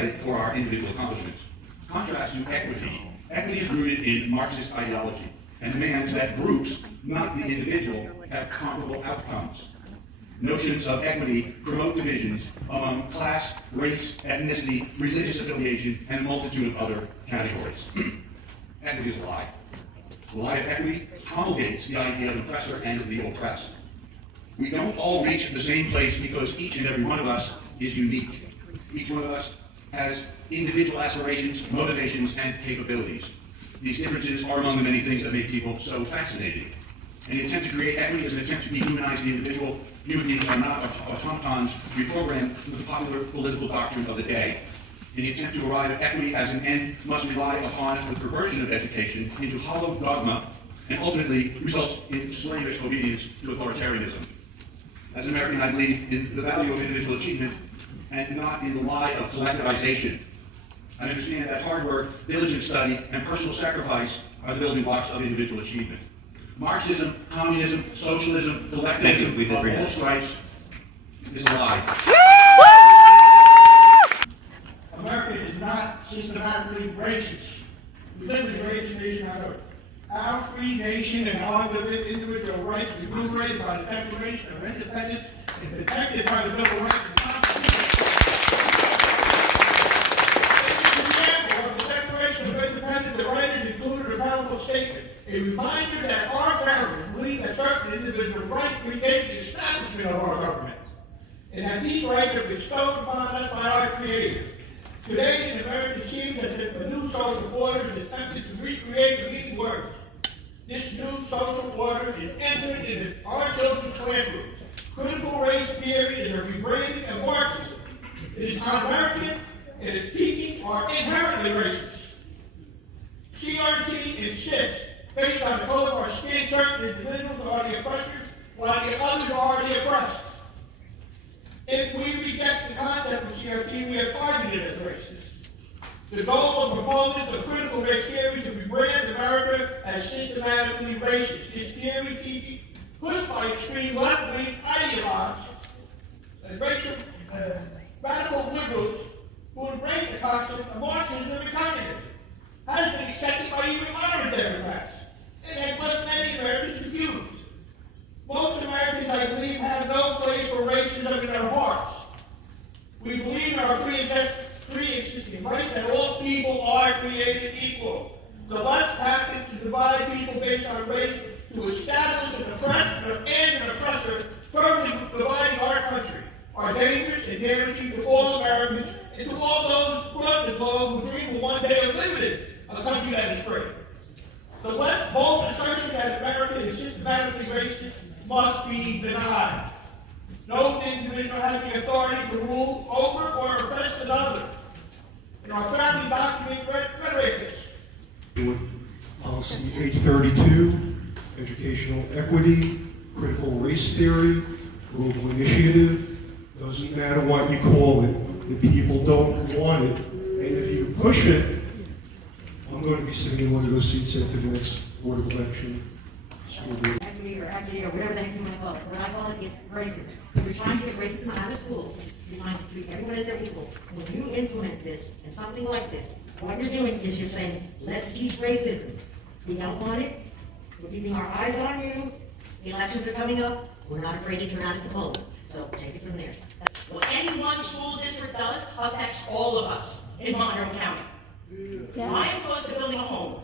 credit for our individual accomplishments. Contrast to equity. Equity is rooted in Marxist ideology and demands that groups, not the individual, have comparable outcomes. Notions of equity promote divisions among class, race, ethnicity, religious affiliation, and a multitude of other categories. Equity is a lie. The lie of equity promulgates the idea of the oppressor and the oppressed. We don't all reach the same place because each and every one of us is unique. Each one of us has individual aspirations, motivations, and capabilities. These differences are among the many things that make people so fascinating. And the attempt to create equity is an attempt to dehumanize the individual. Human beings are not automatons reprogrammed with the popular political doctrine of the day. In the attempt to arrive at equity as an end must rely upon the perversion of education into hollow dogma and ultimately results in slavish obedience to authoritarianism. As an American, I believe in the value of individual achievement and not in the lie of collectivization. I understand that hard work, diligent study, and personal sacrifice are the building blocks of individual achievement. Marxism, communism, socialism, collectivism of all stripes is a lie. America is not systematically racist. We live in the greatest nation on earth. Our free nation and our individual rights enumerated by the Declaration of Independence and protected by the Bill of Rights and Constitution. As an example of the Declaration of Independence, the writers included a powerful statement, a reminder that our founders believe that certain individual rights predate the establishment of our government, and that these rights are bestowed upon us by our Creator. Today, in America, it seems as if a new social order is attempted to recreate the meaning words. This new social order is entered into our children's classrooms. Critical race theory is a rebranding of Marxism. It is un-American, and its teachings are inherently racist. CRT insists, based on the color of our skin, certain individuals are the oppressors, while the others are the oppressed. If we reject the concept of CRT, we are targeted as racist. The goal of proponents of critical race theory to rebrand America as systematically racist. This theory teaching, pushed by extreme left-wing ideologues and racial radical liberals who embrace the concept of Marxism and communism, has been accepted by even moderate Democrats, and has left many Americans confused. Most Americans, I believe, have no place for racism in their hearts. We believe in our pre-existing rights that all people are created equal. The left's tactics to divide people based on race to establish an oppressor and an oppressor firmly dividing our country are dangerous and damaging to all Americans and to all those across the globe who dream of one day of living in a country that is free. The left's bold assertion that America is systematically racist must be denied. No individual has the authority to rule over or oppress another. In our family document, reiterate this. Policy 832, educational equity, critical race theory, global initiative. Doesn't matter what you call it, the people don't want it. And if you push it, I'm going to be sitting in one of those seats after the next Board of Election. Equity or whatever the heck you want to call it. What I call it is racism. We're trying to get racism out of schools. We're trying to treat everyone as their equal. When you implement this and something like this, what you're doing is you're saying, let's teach racism. We don't want it. We're keeping our eyes on you. The elections are coming up. We're not afraid to turn out at the polls. So take it from there. What any one school district does affects all of us in Monroe County. Yeah. I am close to building a home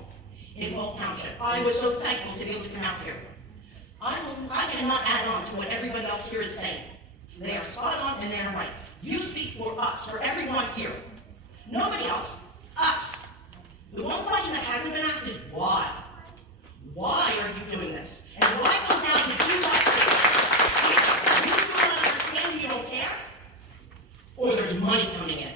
in Polk Township. I was so thankful to be able to come out here. I cannot add on to what everybody else here is saying. They are spot on and they are right. You speak for us, for everyone here. Nobody else, us. The one question that hasn't been asked is why? Why are you doing this? And why comes down to two questions. You do not understand and you don't care, or there's money coming in.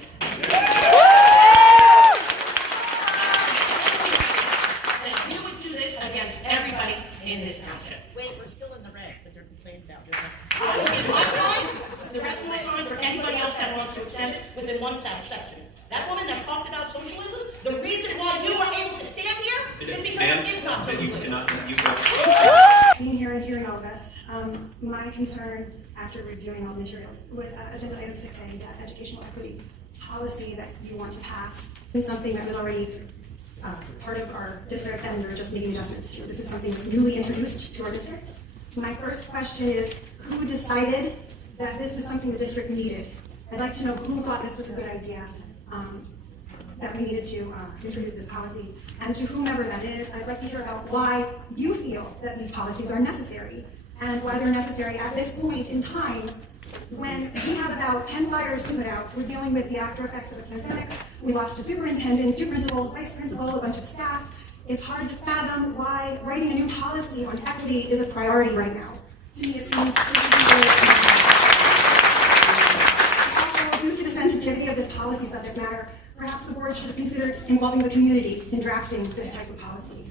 That you would do this against everybody in this township. Wait, we're still in the red, but they're complaining about it. I will give my time, the rest of my time, for anybody else that wants to extend it within one section. That woman that talked about socialism, the reason why you are able to stand here is because it is not socialism. Being here and hearing all this, my concern after reviewing all the materials was agenda item 6A, that educational equity. policy that you want to pass is something that was already part of our district and we're just making adjustments to. This is something that's newly introduced to our district. My first question is, who decided that this was something the district needed? I'd like to know who thought this was a good idea, that we needed to introduce this policy. And to whomever that is, I'd like to hear about why you feel that these policies are necessary and why they're necessary at this point in time when we have about 10 fires to put out. We're dealing with the after effects of the pandemic. We lost a superintendent, 2 principals, vice principal, a bunch of staff. It's hard to fathom why writing a new policy on equity is a priority right now. To me, it seems also, due to the sensitivity of this policy subject matter, perhaps the board should have considered involving the community in drafting this type of policy.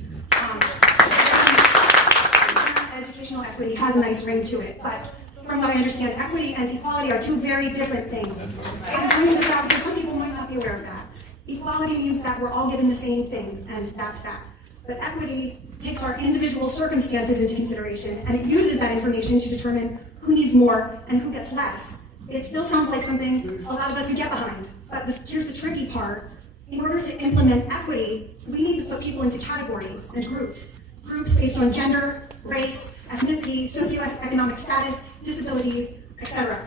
Educational equity has a nice ring to it, but from what I understand, equity and equality are 2 very different things. I'm bringing this out because some people might not be aware of that. Equality means that we're all given the same things, and that's that. But equity takes our individual circumstances into consideration, and it uses that information to determine who needs more and who gets less. It still sounds like something a lot of us could get behind, but here's the tricky part. In order to implement equity, we need to put people into categories and groups. Groups based on gender, race, ethnicity, socioeconomic status, disabilities, etc.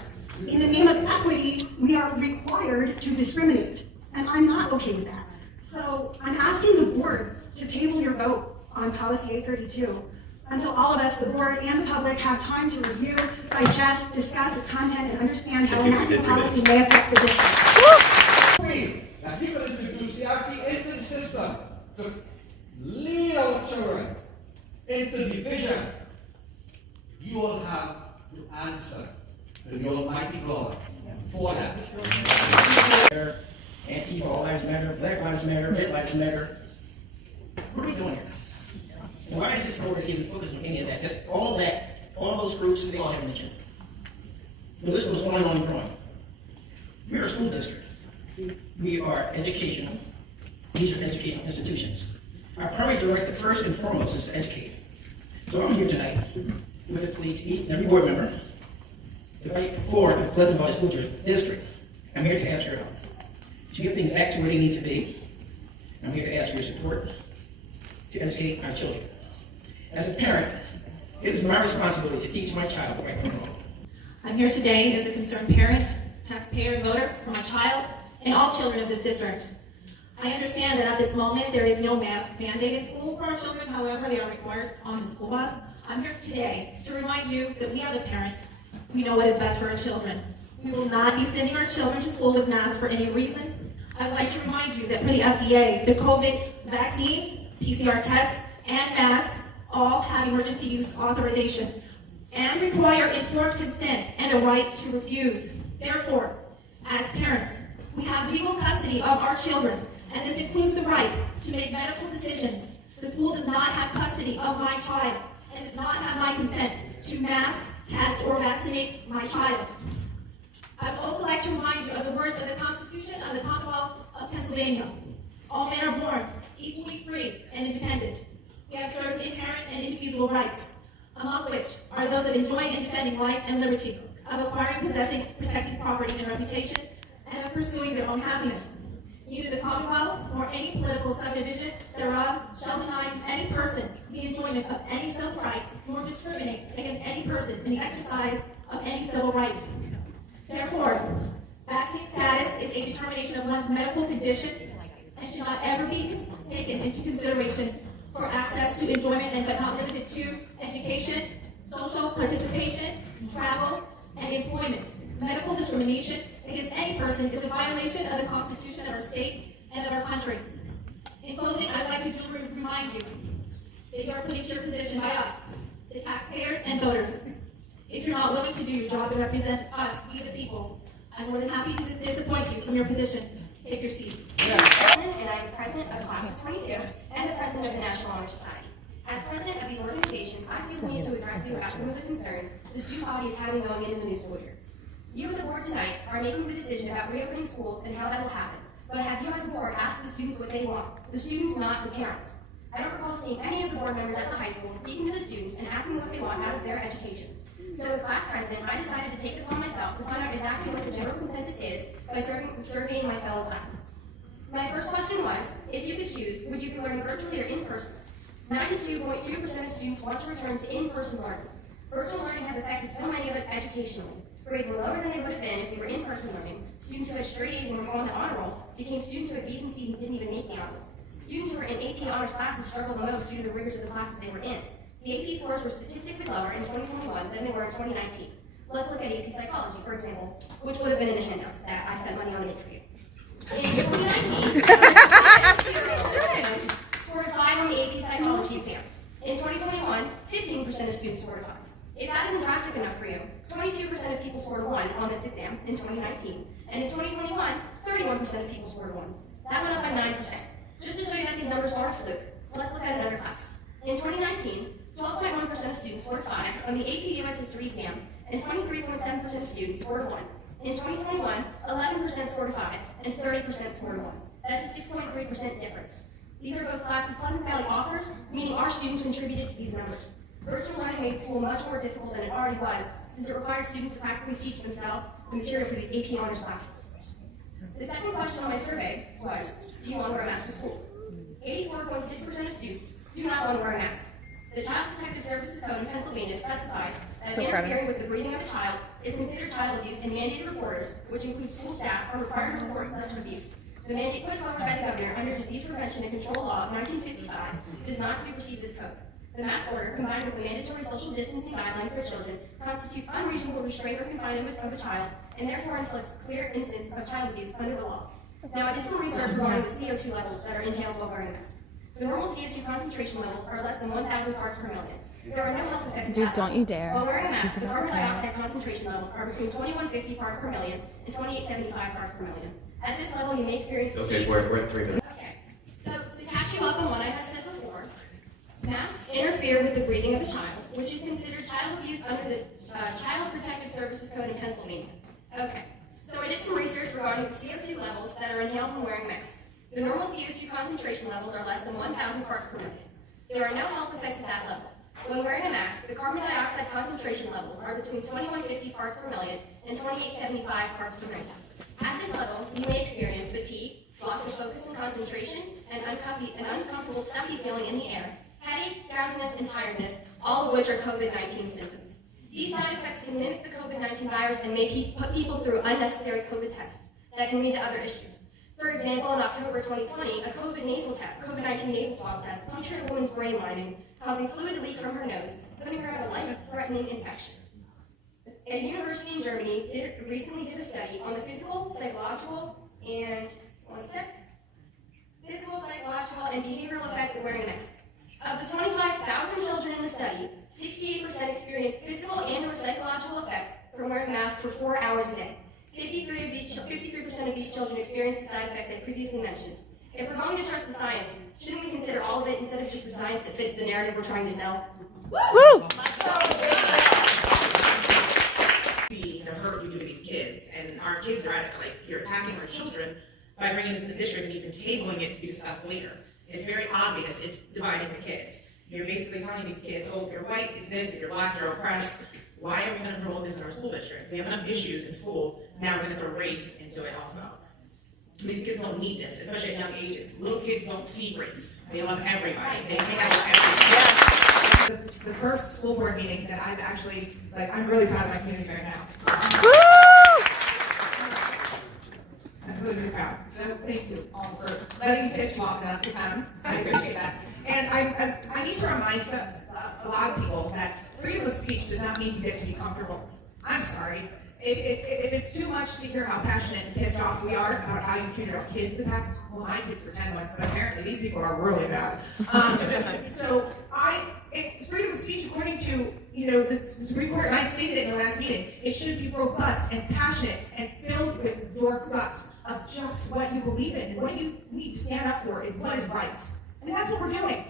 In the name of equity, we are required to discriminate, and I'm not okay with that. So I'm asking the board to table your vote on policy 832 until all of us, the board and the public, have time to review, digest, discuss its content, and understand how enacting the policy may affect the district. That he will introduce CRT into the system to lead our children into division. You will have to answer to the Almighty God for that. Antifa, All Lives Matter, Black Lives Matter, Red Lives Matter. What are we doing here? And why is this board even focused on any of that? That's all that, all those groups, they all have an agenda. The list goes on and on and on. We're a school district. We are educational. These are educational institutions. Our primary directive, first and foremost, is to educate. So I'm here tonight with a plea to each and every board member to fight for the Pleasant Valley School District. I'm here to ask your help, to get things back to where they need to be. I'm here to ask for your support to educate our children. As a parent, it is my responsibility to teach my child right from wrong. I'm here today as a concerned parent, taxpayer, and voter for my child and all children of this district. I understand that at this moment there is no mask mandate in school for our children, however, they are required on the school bus. I'm here today to remind you that we are the parents. We know what is best for our children. We will not be sending our children to school with masks for any reason. I would like to remind you that per the FDA, the COVID vaccines, PCR tests, and masks all have emergency use authorization and require informed consent and a right to refuse. Therefore, as parents, we have legal custody of our children, and this includes the right to make medical decisions. The school does not have custody of my child and does not have my consent to mask, test, or vaccinate my child. I would also like to remind you of the words of the Constitution of the Commonwealth of Pennsylvania. All men are born equally free and independent. We have certain inherent and indefeasible rights, among which are those of enjoying and defending life and liberty, of acquiring, possessing, protecting property and reputation, and of pursuing their own happiness. Neither the Commonwealth nor any political subdivision thereof shall deny to any person the enjoyment of any civil right, nor discriminate against any person in the exercise of any civil right. Therefore, vaccine status is a determination of one's medical condition and should not ever be taken into consideration for access to enjoyment and but not limited to education, social participation, travel, and employment. Medical discrimination against any person is a violation of the Constitution of our state and of our country. In closing, I would like to remind you that you are put into your position by us, the taxpayers and voters. If you're not willing to do your job and represent us, we the people, I'm more than happy to disappoint you from your position. Take your seat. And I am president of Class of 22 and the president of the National Honor Society. As president of these organizations, I feel the need to address you about some of the concerns the student body is having going in the new school year. You as a board tonight are making the decision about reopening schools and how that will happen. But have you as a board asked the students what they want? The students, not the parents. I don't recall seeing any of the board members at the high school speaking to the students and asking what they want out of their education. So as class president, I decided to take it upon myself to find out exactly what the general consensus is by surveying my fellow classmates. My first question was, if you could choose, would you be learning virtually or in person? 92.2% of students want to return to in-person learning. Virtual learning has affected so many of us educationally. Grades were lower than they would have been if we were in-person learning. Students who had straight A's and were on the honor roll became students who had B's and C's and didn't even make the honor roll. Students who were in AP honors classes struggled the most due to the rigors of the classes they were in. The AP scores were statistically lower in 2021 than they were in 2019. Let's look at AP psychology, for example, which would have been in the handouts that I spent money on to make for you. In 2019, students scored 5 on the AP psychology exam. In 2021, 15% of students scored a 5. If that isn't drastic enough for you, 22% of people scored a 1 on this exam in 2019, and in 2021, 31% of people scored a 1. That went up by 9%. Just to show you that these numbers aren't a fluke, let's look at another class. In 2019, 12.1% of students scored a 5 on the AP US History exam, and 23.7% of students scored a 1. In 2021, 11% scored a 5, and 30% scored a 1. That's a 6.3% difference. These are both classes Pleasant Valley offers, meaning our students contributed to these numbers. Virtual learning made school much more difficult than it already was, since it required students to practically teach themselves the material for these AP honors classes. The second question on my survey was, do you want to wear a mask to school? 84.6% of students do not want to wear a mask. The Child Protective Services Code in Pennsylvania specifies that interfering with the breathing of a child is considered child abuse, and mandated reporters, which include school staff, are required to report such abuse. The mandate put forward by the governor under Disease Prevention and Control Law of 1955 does not supersede this code. The mask order, combined with the mandatory social distancing guidelines for children, constitutes unreasonable restraint or confinement of a child, and therefore inflicts clear instance of child abuse under the law. Now, I did some research regarding the CO2 levels that are inhaled while wearing a mask. The normal CO2 concentration levels are less than 1,000 parts per million. There are no health effects of that. Don't you dare. While wearing a mask, the carbon dioxide concentration levels are between 2150 parts per million and 2875 parts per million. At this level, you may experience Okay, we're at 3 minutes. Okay, so to catch you up on what I had said before, masks interfere with the breathing of a child, which is considered child abuse under the Child Protective Services Code in Pennsylvania. Okay, so I did some research regarding the CO2 levels that are inhaled when wearing a mask. The normal CO2 concentration levels are less than 1,000 parts per million. There are no health effects at that level. When wearing a mask, the carbon dioxide concentration levels are between 2150 parts per million and 2875 parts per million. At this level, you may experience fatigue, loss of focus and concentration, an uncomfortable stuffy feeling in the air, headache, drowsiness, and tiredness, all of which are COVID-19 symptoms. These side effects can mimic the COVID-19 virus and may put people through unnecessary COVID tests that can lead to other issues. For example, in October 2020, a COVID-19 nasal swab test punctured a woman's brain lining, causing fluid to leak from her nose, putting her at a life-threatening infection. A university in Germany recently did a study on the physical, psychological, and behavioral effects of wearing a mask. Of the 25,000 children in the study, 68% experienced physical and/or psychological effects from wearing a mask for 4 hours a day. 53% of these children experienced the side effects I previously mentioned. If we're going to trust the science, shouldn't we consider all of it instead of just the science that fits the narrative we're trying to sell? Woo! The hurt you do to these kids, and our kids are you're attacking our children by bringing this in the district and even tabling it to be discussed later. It's very obvious it's dividing the kids. You're basically telling these kids, oh, if you're white, it's this, if you're black, you're oppressed. Why are we going to promote this in our school district? We have enough issues in school, now we're going to throw race into it also. These kids don't need this, especially at young ages. Little kids don't see race. They love everybody. They hang out with everybody. The first school board meeting that I've actually, I'm really proud of my community right now. I'm really proud. So thank you all for letting me piss you off enough to come. I appreciate that. And I need to remind a lot of people that freedom of speech does not mean you get to be comfortable. I'm sorry. If it's too much to hear how passionate and pissed off we are about how you've treated our kids the past, well, my kids for 10 months, but apparently these people are really bad. Freedom of speech, according to, the Supreme Court, and I stated it in the last meeting, it should be robust and passionate and filled with your guts of just what you believe in. And what you need to stand up for is what is right. And that's what we're doing.